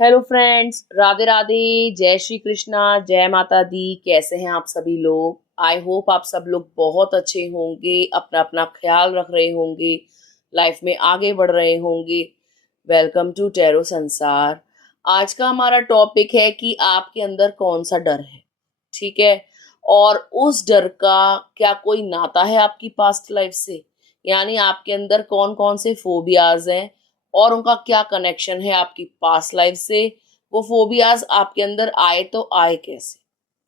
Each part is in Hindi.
Hello friends, Radhe Radhe. जय श्री कृष्णा, जय माता दी। कैसे हैं आप सभी लोग? आई होप आप सब लोग बहुत अच्छे होंगे, अपना अपना ख्याल रख रहे होंगे, लाइफ में आगे बढ़ रहे होंगे। वेलकम टू टैरो संसार। आज का हमारा टॉपिक है कि आपके अंदर कौन सा डर है। ठीक है। और उस डर का क्या कोई नाता है आपकी पास्ट लाइफ से? यानी आपके अंदर कौन कौन से फोबियाज हैं और उनका क्या कनेक्शन है आपकी पास्ट लाइफ से। वो फोबियाज आपके अंदर आए तो आए कैसे?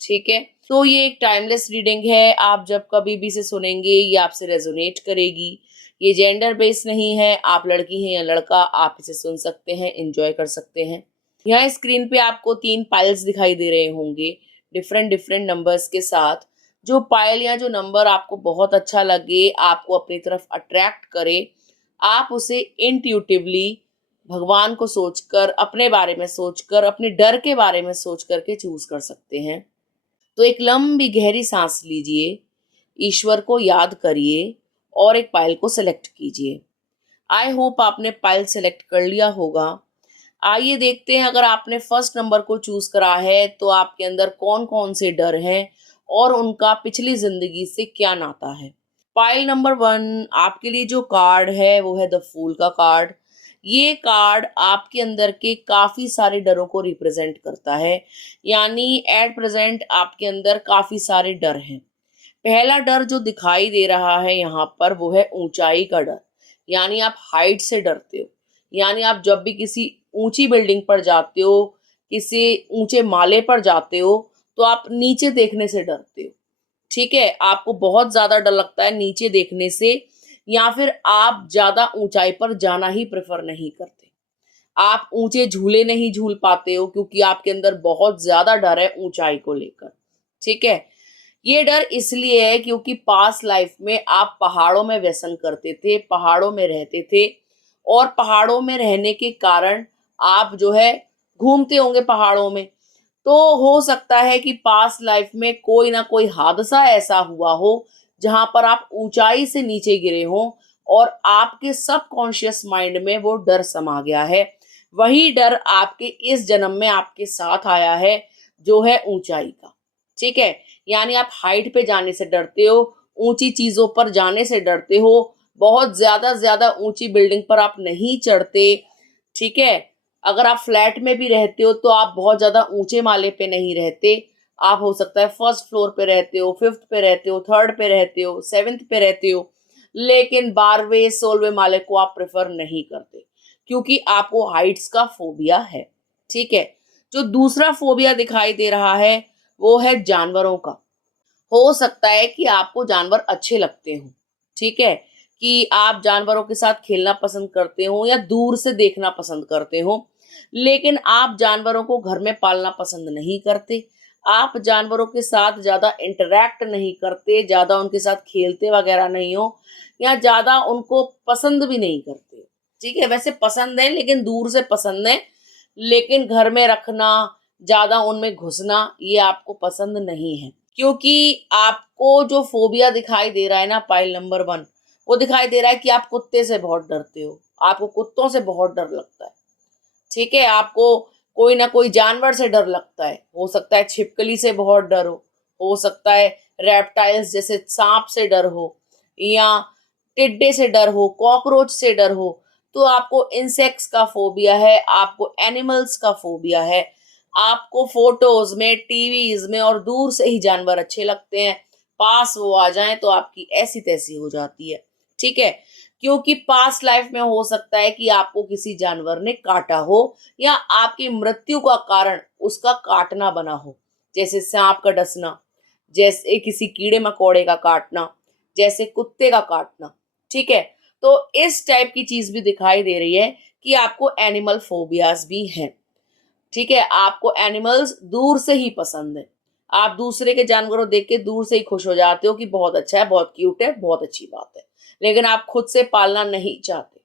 ठीक है। तो ये एक टाइमलेस रीडिंग है, आप जब कभी भी इसे सुनेंगे ये आपसे रेजोनेट करेगी। ये जेंडर बेस्ड नहीं है, आप लड़की हैं या लड़का, आप इसे सुन सकते हैं, एंजॉय कर सकते हैं। यहाँ स्क्रीन पे आपको 3 पाइल्स दिखाई दे रहे होंगे डिफरेंट डिफरेंट नंबर्स के साथ। जो पाइल या जो नंबर आपको बहुत अच्छा लगे, आपको अपनी तरफ अट्रैक्ट करे, आप उसे इंट्यूटिवली भगवान को सोचकर, अपने बारे में सोचकर, अपने डर के बारे में सोच करके चूज कर सकते हैं। तो एक लंबी गहरी सांस लीजिए, ईश्वर को याद करिए और एक पाइल को सिलेक्ट कीजिए। आई होप आपने पाइल सिलेक्ट कर लिया होगा। आइए देखते हैं, अगर आपने फर्स्ट नंबर को चूज करा है तो आपके अंदर कौन कौन से डर हैं और उनका पिछली जिंदगी से क्या नाता है। पाइल नंबर 1, आपके लिए जो कार्ड है वो है द फूल का कार्ड। ये कार्ड आपके अंदर के काफी सारे डरों को रिप्रेजेंट करता है। यानी एट प्रेजेंट आपके अंदर काफी सारे डर हैं। पहला डर जो दिखाई दे रहा है यहाँ पर वो है ऊंचाई का डर। यानी आप हाइट से डरते हो। यानी आप जब भी किसी ऊंची बिल्डिंग पर जाते हो, किसी ऊंचे माले पर जाते हो, तो आप नीचे देखने से डरते हो। ठीक है, आपको बहुत ज्यादा डर लगता है नीचे देखने से, या फिर आप ज्यादा ऊंचाई पर जाना ही प्रेफर नहीं करते। आप ऊंचे झूले नहीं झूल पाते हो क्योंकि आपके अंदर बहुत ज्यादा डर है ऊंचाई को लेकर। ठीक है। ये डर इसलिए है क्योंकि पास्ट लाइफ में आप पहाड़ों में व्यसन करते थे, पहाड़ों में रहते थे, और पहाड़ों में रहने के कारण आप जो है घूमते होंगे पहाड़ों में। तो हो सकता है कि पास्ट लाइफ में कोई ना कोई हादसा ऐसा हुआ हो जहां पर आप ऊंचाई से नीचे गिरे हो और आपके सबकॉन्शियस माइंड में वो डर समा गया है। वही डर आपके इस जन्म में आपके साथ आया है, जो है ऊंचाई का। ठीक है। यानी आप हाइट पे जाने से डरते हो, ऊंची चीजों पर जाने से डरते हो, बहुत ज्यादा ज्यादा ऊंची बिल्डिंग पर आप नहीं चढ़ते। ठीक है। अगर आप फ्लैट में भी रहते हो तो आप बहुत ज्यादा ऊंचे माले पे नहीं रहते। आप हो सकता है फर्स्ट फ्लोर पे रहते हो, फिफ्थ पे रहते हो, थर्ड पे रहते हो, सेवेंथ पे रहते हो, लेकिन 12वें 16वें माले को आप प्रेफर नहीं करते क्योंकि आपको हाइट्स का फोबिया है। ठीक है। जो दूसरा फोबिया दिखाई दे रहा है वो है जानवरों का। हो सकता है कि आपको जानवर अच्छे लगते हो। ठीक है। कि आप जानवरों के साथ खेलना पसंद करते हो या दूर से देखना पसंद करते हो, लेकिन आप जानवरों को घर में पालना पसंद नहीं करते। आप जानवरों के साथ ज्यादा इंटरेक्ट नहीं करते, ज्यादा उनके साथ खेलते वगैरह नहीं हो, या ज्यादा उनको पसंद भी नहीं करते। ठीक है। वैसे पसंद है लेकिन दूर से पसंद है, लेकिन घर में रखना, ज्यादा उनमें घुसना, ये आपको पसंद नहीं है। क्योंकि आपको जो फोबिया दिखाई दे रहा है ना, पाइल नंबर 1, वो दिखाई दे रहा है कि आप कुत्ते से बहुत डरते हो। आपको कुत्तों से बहुत डर लगता है। ठीक है। आपको कोई ना कोई जानवर से डर लगता है। हो सकता है छिपकली से बहुत डर हो सकता है रेप्टाइल्स जैसे सांप से डर हो, या टिड्डे से डर हो, कॉकरोच से डर हो। तो आपको इंसेक्ट्स का फोबिया है, आपको एनिमल्स का फोबिया है। आपको फोटोज में, टीवीज में और दूर से ही जानवर अच्छे लगते हैं, पास वो आ जाएं तो आपकी ऐसी तैसी हो जाती है। ठीक है। क्योंकि पास्ट लाइफ में हो सकता है कि आपको किसी जानवर ने काटा हो, या आपकी मृत्यु का कारण उसका काटना बना हो। जैसे सांप का डसना, जैसे किसी कीड़े मकोड़े का काटना, जैसे कुत्ते का काटना। ठीक है। तो इस टाइप की चीज भी दिखाई दे रही है कि आपको एनिमल फोबियाज भी हैं। ठीक है। आपको एनिमल्स दूर से ही पसंद है। आप दूसरे के जानवरों देख के दूर से ही खुश हो जाते हो कि बहुत अच्छा है, बहुत क्यूट है, बहुत अच्छी बात है, लेकिन आप खुद से पालना नहीं चाहते।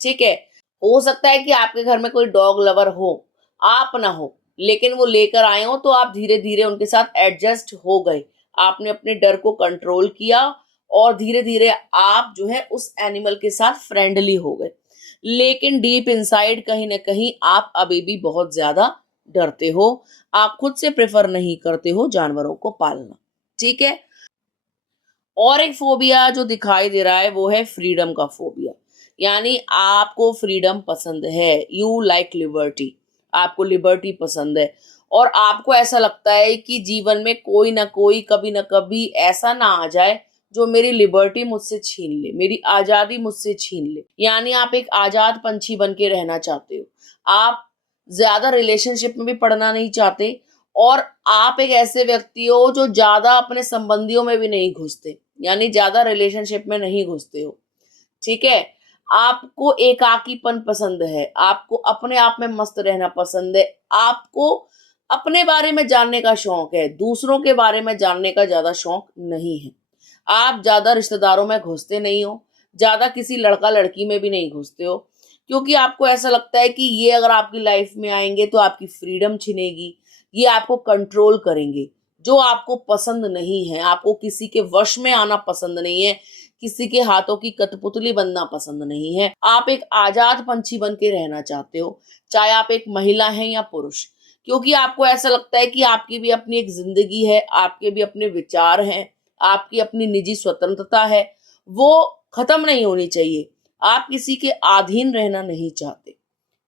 ठीक है। हो सकता है कि आपके घर में कोई डॉग लवर हो, आप ना हो, लेकिन वो लेकर आए हो तो आप धीरे धीरे उनके साथ एडजस्ट हो गए। आपने अपने डर को कंट्रोल किया और धीरे धीरे आप जो है उस एनिमल के साथ फ्रेंडली हो गए। लेकिन डीप इनसाइड कहीं ना कहीं आप अभी भी बहुत ज्यादा डरते हो। आप खुद से प्रेफर नहीं करते हो जानवरों को पालना। ठीक है। और एक फोबिया जो दिखाई दे रहा है वो है फ्रीडम का फोबिया। यानी आपको फ्रीडम पसंद है, यू लाइक लिबर्टी, आपको लिबर्टी पसंद है। और आपको ऐसा लगता है कि जीवन में कोई ना कोई कभी ना कभी ऐसा ना आ जाए जो मेरी लिबर्टी मुझसे छीन ले, मेरी आजादी मुझसे छीन ले। यानी आप एक आजाद पंछी बन के रहना चाहते हो। आप ज्यादा रिलेशनशिप में भी पड़ना नहीं चाहते, और आप एक ऐसे व्यक्ति हो जो ज्यादा अपने संबंधियों में भी नहीं घुसते, यानी ज्यादा रिलेशनशिप में नहीं घुसते हो। ठीक है। आपको एकाकीपन पसंद है, आपको अपने आप में मस्त रहना पसंद है, आपको अपने बारे में जानने का शौक है, दूसरों के बारे में जानने का ज्यादा शौक नहीं है। आप ज्यादा रिश्तेदारों में घुसते नहीं हो, ज्यादा किसी लड़का लड़की में भी नहीं घुसते हो, क्योंकि आपको ऐसा लगता है कि ये अगर आपकी लाइफ में आएंगे तो आपकी फ्रीडम छिनेगी, ये आपको कंट्रोल करेंगे, जो आपको पसंद नहीं है। आपको किसी के वश में आना पसंद नहीं है, किसी के हाथों की कठपुतली बनना पसंद नहीं है। आप एक आजाद पंछी बन के रहना चाहते हो, चाहे आप एक महिला हैं या पुरुष, क्योंकि आपको ऐसा लगता है कि आपकी भी अपनी एक जिंदगी है, आपके भी अपने विचार हैं, आपकी अपनी निजी स्वतंत्रता है, वो खत्म नहीं होनी चाहिए। आप किसी के अधीन रहना नहीं चाहते।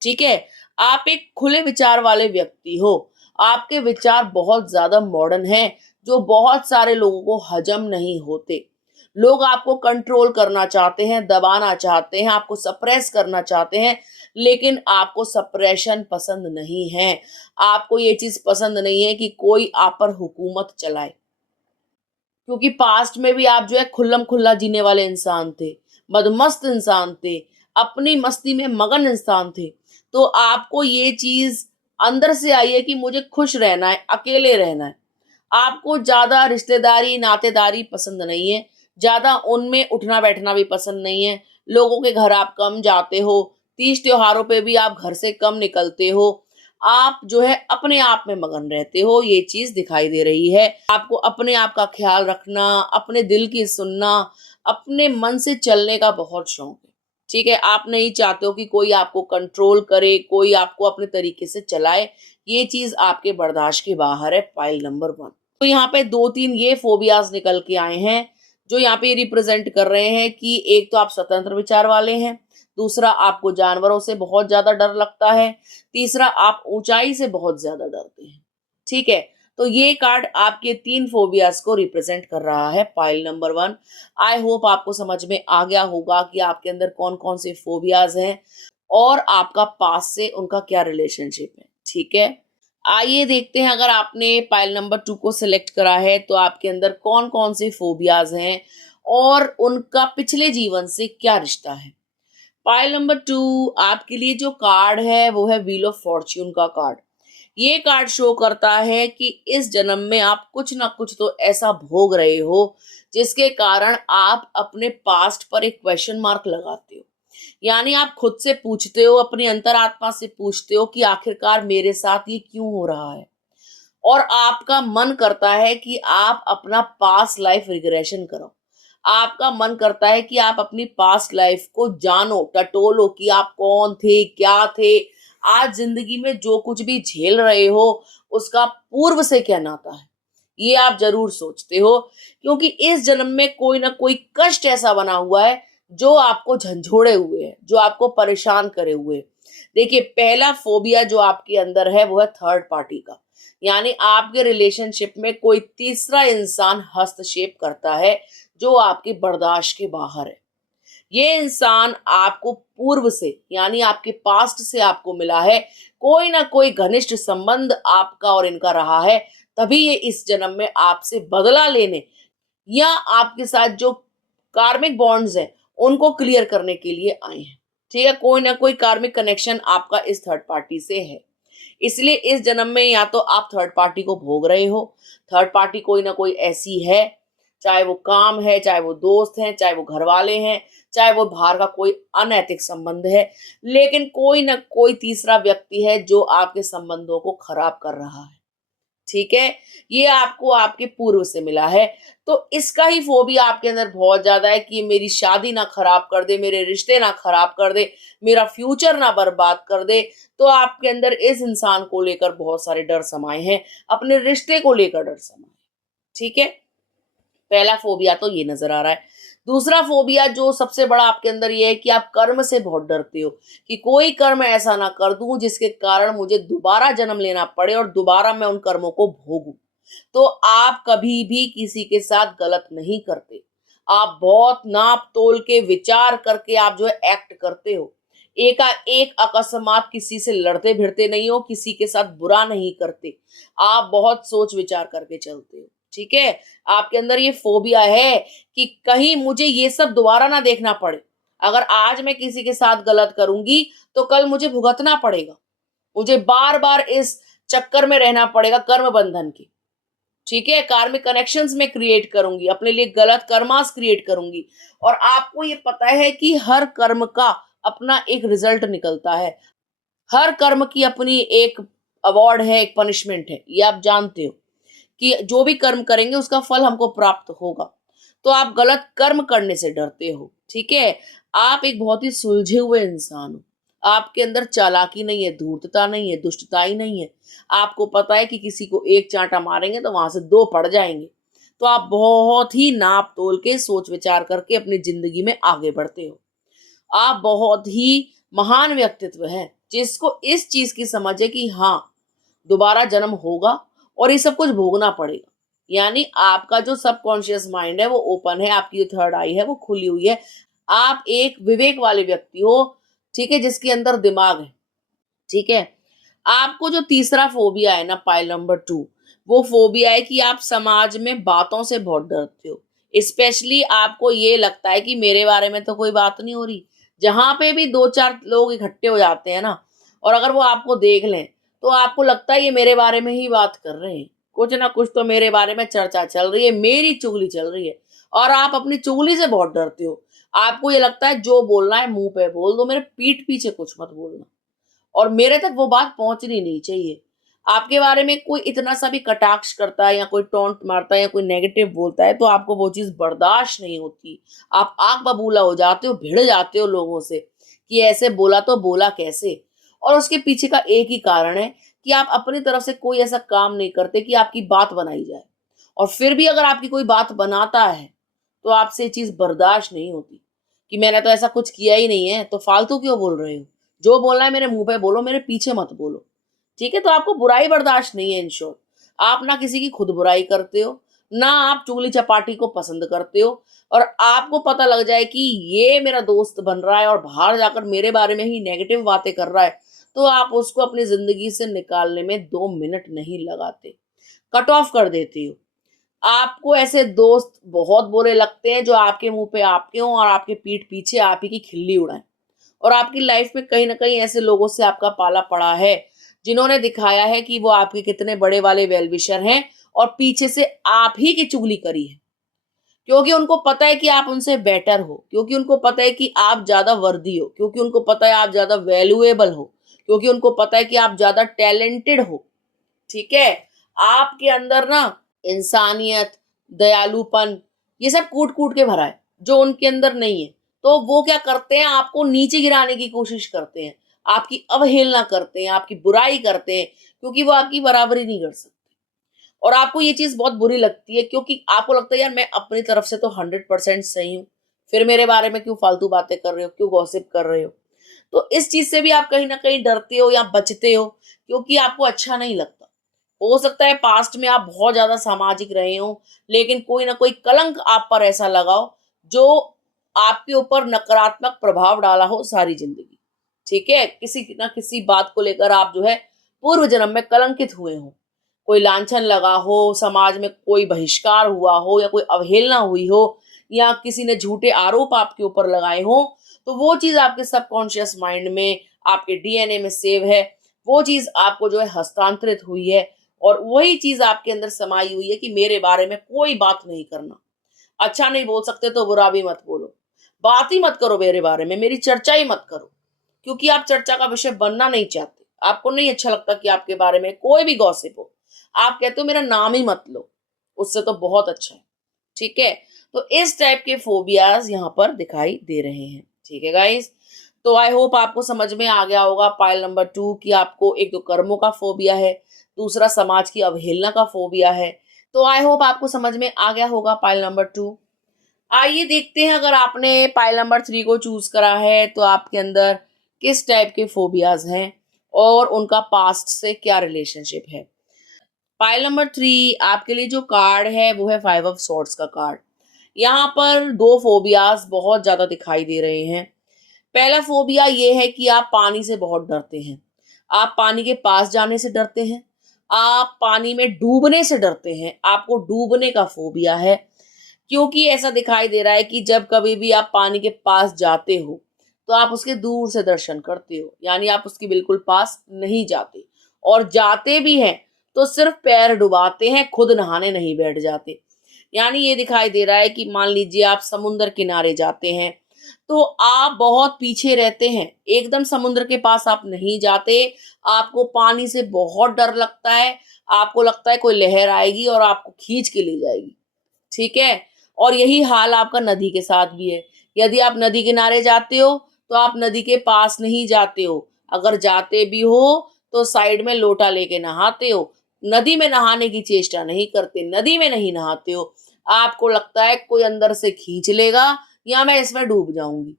ठीक है। आप एक खुले विचार वाले व्यक्ति हो, आपके विचार बहुत ज्यादा मॉडर्न हैं, जो बहुत सारे लोगों को हजम नहीं होते। लोग आपको कंट्रोल करना चाहते हैं, दबाना चाहते हैं, आपको सप्रेस करना चाहते हैं, लेकिन आपको सप्रेशन पसंद नहीं है। आपको ये चीज पसंद नहीं है कि कोई आप पर हुकूमत चलाए, क्योंकि पास्ट में भी आप जो है खुल्लम खुल्ला जीने वाले इंसान थे, मदमस्त इंसान थे, अपनी मस्ती में मगन इंसान थे। तो आपको ये चीज अंदर से आई है कि मुझे खुश रहना है, अकेले रहना है। आपको ज्यादा रिश्तेदारी नातेदारी पसंद नहीं है, ज्यादा उनमें उठना बैठना भी पसंद नहीं है। लोगों के घर आप कम जाते हो, तीज त्योहारों पे भी आप घर से कम निकलते हो। आप जो है अपने आप में मगन रहते हो, ये चीज दिखाई दे रही है। आपको अपने आप का ख्याल रखना, अपने दिल की सुनना, अपने मन से चलने का बहुत शौक है। ठीक है। आप नहीं चाहते हो कि कोई आपको कंट्रोल करे, कोई आपको अपने तरीके से चलाए। ये चीज आपके बर्दाश्त के बाहर है, पाइल नंबर 1। तो यहाँ पे 2-3 ये फोबियाज निकल के आए हैं, जो यहाँ पे रिप्रेजेंट कर रहे हैं कि एक तो आप स्वतंत्र विचार वाले हैं, दूसरा आपको जानवरों से बहुत ज्यादा डर लगता है, तीसरा आप ऊंचाई से बहुत ज्यादा डरते हैं। ठीक है। तो ये कार्ड आपके 3 फोबियाज को रिप्रेजेंट कर रहा है, पाइल नंबर 1। आई होप आपको समझ में आ गया होगा कि आपके अंदर कौन कौन से फोबियाज हैं और आपका पास से उनका क्या रिलेशनशिप है। ठीक है। आइए देखते हैं, अगर आपने पाइल नंबर 2 को सिलेक्ट करा है तो आपके अंदर कौन कौन से फोबियाज हैं और उनका पिछले जीवन से क्या रिश्ता है। पाइल नंबर 2 आपके लिए जो कार्ड है वो है व्हील ऑफ फॉर्च्यून का कार्ड। ये कार्ड शो करता है कि इस जन्म में आप कुछ ना कुछ तो ऐसा भोग रहे हो जिसके कारण आप अपने पास्ट पर एक क्वेश्चन मार्क लगाते हो। यानी आप खुद से पूछते हो, अपनी अंतरात्मा से पूछते हो कि आखिरकार मेरे साथ ये क्यों हो रहा है। और आपका मन करता है कि आप अपना पास्ट लाइफ रिग्रेशन करो। आपका मन करता है कि आप अपनी पास्ट लाइफ को जानो, टटोलो कि आप कौन थे, क्या थे, आज जिंदगी में जो कुछ भी झेल रहे हो उसका पूर्व से क्या नाता है। ये आप जरूर सोचते हो, क्योंकि इस जन्म में कोई ना कोई कष्ट ऐसा बना हुआ है जो आपको झंझोड़े हुए है, जो आपको परेशान करे हुए। देखिए, पहला फोबिया जो आपके अंदर है वो है थर्ड पार्टी का। यानी आपके रिलेशनशिप में कोई तीसरा इंसान हस्तक्षेप करता है जो आपके बर्दाश्त के बाहर है। ये इंसान आपको पूर्व से, यानी आपके पास्ट से आपको मिला है, कोई ना कोई घनिष्ठ संबंध आपका और इनका रहा है, तभी ये इस जन्म में आपसे बदला लेने या आपके साथ जो कार्मिक बॉन्ड्स हैं उनको क्लियर करने के लिए आए हैं। ठीक है। कोई ना कोई कार्मिक कनेक्शन आपका इस थर्ड पार्टी से है, इसलिए इस जन्म में या तो आप थर्ड पार्टी को भोग रहे हो। थर्ड पार्टी कोई ना कोई ऐसी है, चाहे वो काम है, चाहे वो दोस्त हैं, चाहे वो घर वाले हैं, चाहे वो बाहर का कोई अनैतिक संबंध है, लेकिन कोई ना कोई तीसरा व्यक्ति है जो आपके संबंधों को खराब कर रहा है। ठीक है, ये आपको आपके पूर्व से मिला है। तो इसका ही फोबिया आपके अंदर बहुत ज्यादा है कि ये मेरी शादी ना खराब कर दे, मेरे रिश्ते ना खराब कर दे, मेरा फ्यूचर ना बर्बाद कर दे। तो आपके अंदर इस इंसान को लेकर बहुत सारे डर समाये हैं, अपने रिश्ते को लेकर डर समाये। ठीक है, पहला फोबिया तो ये नजर आ रहा है। दूसरा फोबिया जो सबसे बड़ा आपके अंदर ये है कि आप कर्म से बहुत डरते हो, कि कोई कर्म ऐसा ना कर दूं जिसके कारण मुझे दोबारा जन्म लेना पड़े और दोबारा मैं उन कर्मों को भोगूं। तो आप कभी भी किसी के साथ गलत नहीं करते, आप बहुत नाप तोल के विचार करके आप जो है एक्ट करते हो। एक अकस्मात किसी से लड़ते भिड़ते नहीं हो, किसी के साथ बुरा नहीं करते, आप बहुत सोच विचार करके चलते हो। ठीक है, आपके अंदर ये फोबिया है कि कहीं मुझे ये सब दोबारा ना देखना पड़े। अगर आज मैं किसी के साथ गलत करूंगी तो कल मुझे भुगतना पड़ेगा, मुझे बार बार इस चक्कर में रहना पड़ेगा कर्म बंधन की। ठीक है, कार्मिक कनेक्शंस में क्रिएट करूंगी, अपने लिए गलत कर्मास क्रिएट करूंगी। और आपको ये पता है कि हर कर्म का अपना एक रिजल्ट निकलता है, हर कर्म की अपनी एक अवार्ड है, एक पनिशमेंट है, ये आप जानते हो कि जो भी कर्म करेंगे उसका फल हमको प्राप्त होगा। तो आप गलत कर्म करने से डरते हो। ठीक है, आप एक बहुत ही सुलझे हुए इंसान हो, आपके अंदर चालाकी नहीं है, धूर्तता नहीं है, दुष्टता ही नहीं है। आपको पता है कि किसी को एक चांटा मारेंगे तो वहां से दो पड़ जाएंगे। तो आप बहुत ही नाप तोल के सोच विचार करके अपनी जिंदगी में आगे बढ़ते हो। आप बहुत ही महान व्यक्तित्व है जिसको इस चीज की समझ है कि हाँ, दोबारा जन्म होगा और ये सब कुछ भोगना पड़ेगा। यानी आपका जो सबकॉन्शियस माइंड है वो ओपन है, आपकी जो थर्ड आई है वो खुली हुई है। आप एक विवेक वाले व्यक्ति हो, ठीक है, जिसके अंदर दिमाग है। ठीक है, आपको जो तीसरा फोबिया है ना, पाइल नंबर 2, वो फोबिया है कि आप समाज में बातों से बहुत डरते हो। स्पेशली आपको ये लगता है कि मेरे बारे में तो कोई बात नहीं हो रही। जहां पे भी दो चार लोग इकट्ठे हो जाते हैं ना, और अगर वो आपको देख लें तो आपको लगता है ये मेरे बारे में ही बात कर रहे हैं, कुछ ना कुछ तो मेरे बारे में चर्चा चल रही है, मेरी चुगली चल रही है। और आप अपनी चुगली से बहुत डरते हो। आपको ये लगता है जो बोलना है मुंह पे बोल दो, मेरे पीठ पीछे कुछ मत बोलना, और मेरे तक वो बात पहुंचनी नहीं चाहिए। आपके बारे में कोई इतना सा भी कटाक्ष करता है या कोई टोंट मारता है या कोई नेगेटिव बोलता है तो आपको वो चीज बर्दाश्त नहीं होती। आप आग बबूला हो जाते हो, भिड़ जाते हो लोगों से कि ऐसे बोला तो बोला कैसे। और उसके पीछे का एक ही कारण है कि आप अपनी तरफ से कोई ऐसा काम नहीं करते कि आपकी बात बनाई जाए। और फिर भी अगर आपकी कोई बात बनाता है तो आपसे ये चीज बर्दाश्त नहीं होती कि मैंने तो ऐसा कुछ किया ही नहीं है, तो फालतू क्यों बोल रहे हो, जो बोलना है मेरे मुंह पे बोलो, मेरे पीछे मत बोलो। ठीक है, तो आपको बुराई बर्दाश्त नहीं है। इन शॉर्ट, आप ना किसी की खुद बुराई करते हो, ना आप चुगली चपाटी को पसंद करते हो। और आपको पता लग जाए कि ये मेरा दोस्त बन रहा है और बाहर जाकर मेरे बारे में ही नेगेटिव बातें कर रहा है, तो आप उसको अपनी जिंदगी से निकालने में 2 मिनट नहीं लगाते, कट ऑफ कर देते हो। आपको ऐसे दोस्त बहुत बुरे लगते हैं जो आपके मुंह पे आपके हों और आपके पीठ पीछे आप ही की खिल्ली उड़ाएं। और आपकी लाइफ में कहीं ना कहीं ऐसे लोगों से आपका पाला पड़ा है जिन्होंने दिखाया है कि वो आपके कितने बड़े वाले वेलविशर हैं और पीछे से आप ही की चुगली करी है, क्योंकि उनको पता है कि आप उनसे बेटर हो, क्योंकि उनको पता है कि आप ज्यादा वर्दी हो, क्योंकि उनको पता है आप ज्यादा वैल्यूएबल हो, क्योंकि उनको पता है कि आप ज्यादा टैलेंटेड हो। ठीक है, आपके अंदर ना इंसानियत, दयालुपन, ये सब कूट कूट के भरा है जो उनके अंदर नहीं है। तो वो क्या करते हैं, आपको नीचे गिराने की कोशिश करते हैं, आपकी अवहेलना करते हैं, आपकी बुराई करते हैं, क्योंकि वो आपकी बराबरी नहीं कर सकते। और आपको ये चीज बहुत बुरी लगती है क्योंकि आपको लगता है यार मैं अपनी तरफ से तो 100% सही हूँ, फिर मेरे बारे में क्यों फालतू बातें कर रहे हो, क्यों गॉसिप कर रहे हो। तो इस चीज से भी आप कहीं ना कहीं डरते हो या बचते हो, क्योंकि आपको अच्छा नहीं लगता। हो सकता है पास्ट में आप बहुत ज्यादा सामाजिक रहे हो, लेकिन कोई ना कोई कलंक आप पर ऐसा लगाओ जो आपके ऊपर नकारात्मक प्रभाव डाला हो सारी जिंदगी। ठीक है, किसी ना किसी बात को लेकर आप जो है पूर्व जन्म में कलंकित हुए हो, कोई लांछन लगा हो, समाज में कोई बहिष्कार हुआ हो, या कोई अवहेलना हुई हो, या किसी ने झूठे आरोप आपके ऊपर लगाए हो, तो वो चीज आपके सबकॉन्शियस माइंड में, आपके डीएनए में सेव है। वो चीज आपको जो है हस्तांतरित हुई है, और वही चीज आपके अंदर समाई हुई है कि मेरे बारे में कोई बात नहीं करना। अच्छा नहीं बोल सकते तो बुरा भी मत बोलो, बात ही मत करो मेरे बारे में, मेरी चर्चा ही मत करो, क्योंकि आप चर्चा का विषय बनना नहीं चाहते। आपको नहीं अच्छा लगता कि आपके बारे में कोई भी गॉसिप हो, आप कहते हो मेरा नाम ही मत लो, उससे तो बहुत अच्छा है। ठीक है, तो इस टाइप के फोबियाज यहाँ पर दिखाई दे रहे हैं। ठीक है गाइस, तो आई होप आपको समझ में आ गया होगा पाइल नंबर 2 कि आपको एक तो कर्मों का फोबिया है, दूसरा समाज की अवहेलना का फोबिया है। तो आई होप आपको समझ में आ गया होगा पाइल नंबर 2। आइए देखते हैं, अगर आपने पाइल नंबर 3 को चूज करा है तो आपके अंदर किस टाइप के फोबियाज हैं और उनका पास्ट से क्या रिलेशनशिप है। पाइल नंबर 3 आपके लिए जो कार्ड है वो है 5 ऑफ सॉर्ड्स का कार्ड। यहाँ पर दो फोबियाज बहुत ज्यादा दिखाई दे रहे हैं। पहला फोबिया ये है कि आप पानी से बहुत डरते हैं, आप पानी के पास जाने से डरते हैं, आप पानी में डूबने से डरते हैं, आपको डूबने का फोबिया है। क्योंकि ऐसा दिखाई दे रहा है कि जब कभी भी आप पानी के पास जाते हो तो आप उसके दूर से दर्शन करते हो, यानी आप उसके बिल्कुल पास नहीं जाते, और जाते भी हैं तो सिर्फ पैर डुबाते हैं, खुद नहाने नहीं बैठ जाते। यानी ये दिखाई दे रहा है कि मान लीजिए आप समुद्र किनारे जाते हैं तो आप बहुत पीछे रहते हैं, एकदम समुद्र के पास आप नहीं जाते, आपको पानी से बहुत डर लगता है, आपको लगता है कोई लहर आएगी और आपको खींच के ले जाएगी। ठीक है, और यही हाल आपका नदी के साथ भी है। यदि आप नदी किनारे जाते हो तो आप नदी के पास नहीं जाते हो, अगर जाते भी हो तो साइड में लोटा लेके नहाते हो, नदी में नहाने की चेष्टा नहीं करते, नदी में नहीं नहाते हो। आपको लगता है कोई अंदर से खींच लेगा या मैं इसमें डूब जाऊंगी।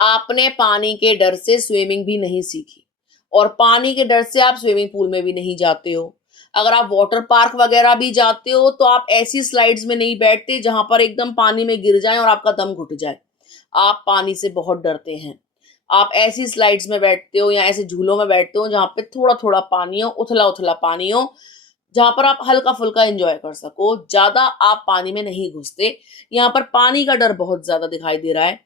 आपने पानी के डर से स्विमिंग भी नहीं सीखी, और पानी के डर से आप स्विमिंग पूल में भी नहीं जाते हो। अगर आप वाटर पार्क वगैरह भी जाते हो तो आप ऐसी स्लाइड्स में नहीं बैठते जहां पर एकदम पानी में गिर जाए और आपका दम घुट जाए। आप पानी से बहुत डरते हैं। आप ऐसी स्लाइड्स में बैठते हो या ऐसे झूलों में बैठते हो जहां पे थोड़ा थोड़ा पानी हो, उथला उथला पानी हो, जहां पर आप हल्का फुल्का एंजॉय कर सको। ज्यादा आप पानी में नहीं घुसते। यहाँ पर पानी का डर बहुत ज्यादा दिखाई दे रहा है,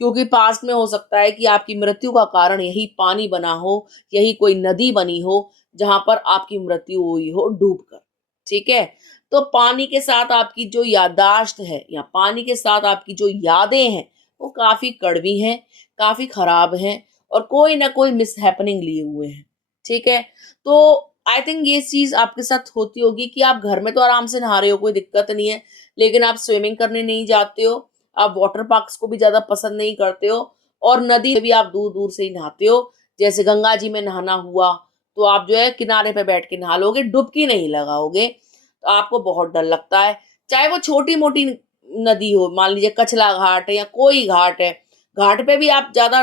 क्योंकि पास्ट में हो सकता है कि आपकी मृत्यु का कारण यही पानी बना हो, यही कोई नदी बनी हो जहां पर आपकी मृत्यु हुई हो डूबकर। ठीक है, तो पानी के साथ आपकी जो याददाश्त है या पानी के साथ आपकी जो यादें हैं वो काफी कड़वी हैं, काफी खराब हैं, और कोई ना कोई मिस हैपनिंग लिए हुए हैं। ठीक है, तो आई थिंक ये चीज आपके साथ होती होगी कि आप घर में तो आराम से नहा रहे हो, कोई दिक्कत नहीं है, लेकिन आप स्विमिंग करने नहीं जाते हो, आप वाटर पार्क्स को भी ज्यादा पसंद नहीं करते हो, और नदी में भी आप दूर दूर से ही नहाते हो। जैसे गंगा जी में नहाना हुआ तो आप जो है किनारे पे बैठ के नहा लोगे, डुबकी नहीं लगाओगे, तो आपको बहुत डर लगता है। चाहे वो छोटी मोटी नदी हो, मान लीजिए कचला घाट है या कोई घाट है, घाट पे भी आप ज्यादा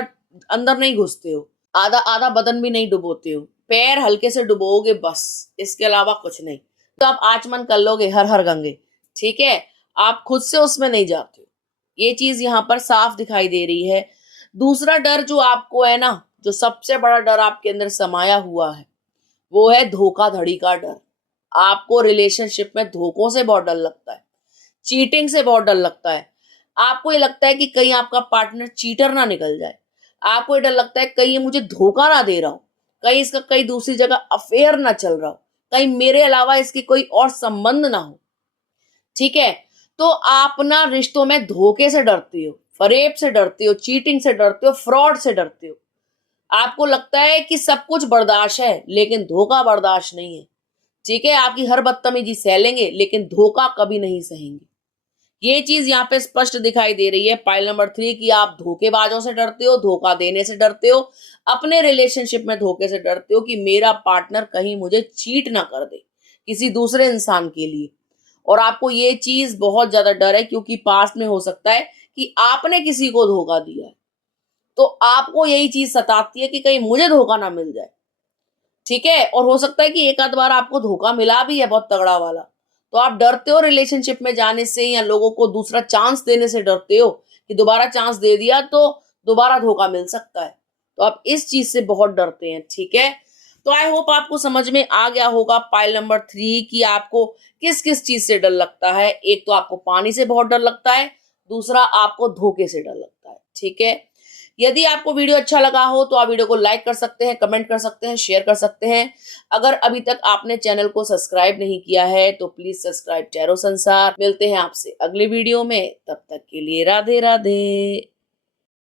अंदर नहीं घुसते हो, आधा आधा बदन भी नहीं डुबोते हो, पैर हल्के से डुबोगे बस, इसके अलावा कुछ नहीं। तो आप आचमन कर लोगे हर हर गंगे। ठीक है, आप खुद से उसमें नहीं जाते हो। ये चीज यहाँ पर साफ दिखाई दे रही है। दूसरा डर जो आपको है ना, जो सबसे बड़ा डर आपके अंदर समाया हुआ है, वो है धोखाधड़ी का डर। आपको रिलेशनशिप में धोखों से बहुत डर लगता है, चीटिंग से बहुत डर लगता है। आपको ये लगता है कि कहीं आपका पार्टनर चीटर ना निकल जाए, आपको ये डर लगता है कहीं ये मुझे धोखा ना दे रहा हो, कहीं इसका कहीं दूसरी जगह अफेयर ना चल रहा हो, कहीं मेरे अलावा इसकी कोई और संबंध ना हो। ठीक है, तो आप ना रिश्तों में धोखे से डरते हो, फरेब से डरते हो, चीटिंग से डरते हो, फ्रॉड से डरते हो। आपको लगता है कि सब कुछ बर्दाश्त है लेकिन धोखा बर्दाश्त नहीं है। ठीक है, आपकी हर बदतमीजी सह लेंगे लेकिन धोखा कभी नहीं सहेंगे। ये चीज यहाँ पे स्पष्ट दिखाई दे रही है पाइल नंबर 3 की आप धोखेबाजों से डरते हो, धोखा देने से डरते हो, अपने रिलेशनशिप में धोखे से डरते हो कि मेरा पार्टनर कहीं मुझे चीट ना कर दे किसी दूसरे इंसान के लिए। और आपको ये चीज बहुत ज्यादा डर है क्योंकि पास्ट में हो सकता है कि आपने किसी को धोखा दिया है, तो आपको यही चीज सताती है कि कहीं मुझे धोखा ना मिल जाए। ठीक है, और हो सकता है कि एक आध बार आपको धोखा मिला भी है बहुत तगड़ा वाला, तो आप डरते हो रिलेशनशिप में जाने से या लोगों को दूसरा चांस देने से डरते हो कि दोबारा चांस दे दिया तो दोबारा धोखा मिल सकता है, तो आप इस चीज से बहुत डरते हैं। ठीक है, तो आई होप आपको समझ में आ गया होगा पाइल नंबर 3 कि आपको किस किस चीज से डर लगता है। एक तो आपको पानी से बहुत डर लगता है, दूसरा आपको धोखे से डर लगता है। ठीक है, यदि आपको वीडियो अच्छा लगा हो तो आप वीडियो को लाइक कर सकते हैं, कमेंट कर सकते हैं, शेयर कर सकते हैं। अगर अभी तक आपने चैनल को सब्सक्राइब नहीं किया है तो प्लीज सब्सक्राइब टैरो संसार। मिलते हैं आपसे अगले वीडियो में, तब तक के लिए राधे राधे।